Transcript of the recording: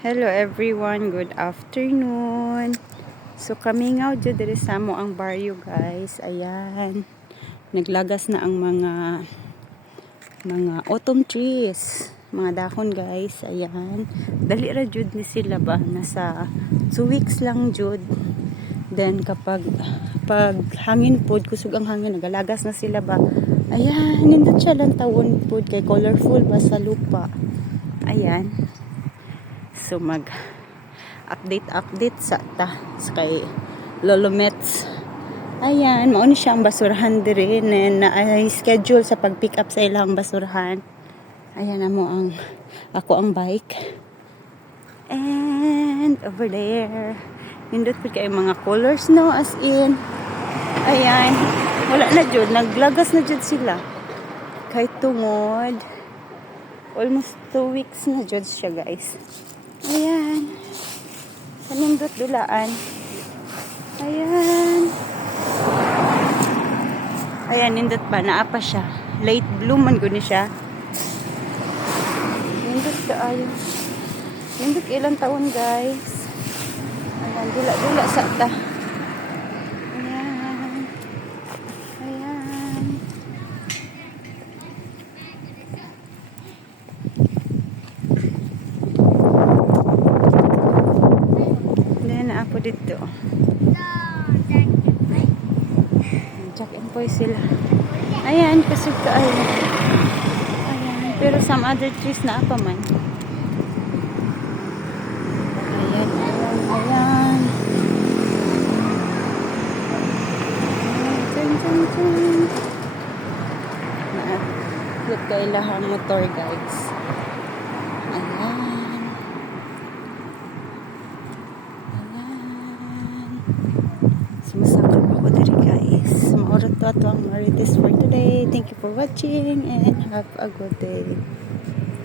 Hello everyone, good afternoon. So kami nga dyan diri sa mo ang baryo guys. Ayan. Naglagas na ang mga autumn trees. Mga dahon guys. Ayan. Dali ra jud ni sila ba nasa 2 weeks lang jud. Then kapag hangin pod kusog ang hangin nagalagas na sila ba. Ayan, nindot siya lang tawon pod kay colorful ba sa lupa. Ayan. So update sa kay Lolo Mets. Ayan, mao ni siya ang basurahan diri na schedule sa pag-pick up sa ilang basurahan. Ayan ako ang bike. And over there, nindot po kayo mga colors no as in. Ayan, wala na jud, naglagas na jud sila. Kahit tungod almost 2 weeks na jud siya guys. Ayan. Sanindot dulaan. Ayan. Ayan, nindot pa. Naapa siya. Late blooman ko ni siya. Nindot ka ayon. Nindot ilang taon guys. Ayan, dula sa ta. Ayan. Ayan. Ako dito. Jack and Poy sila. Ayan, kusog ka ay. Ayan, pero some other trees na pa man. Ayan. Look kay lahang motor guys. Ayan. Sumasakit ako diri guys. Maorat to ang marites for today. Thank you for watching and have a good day.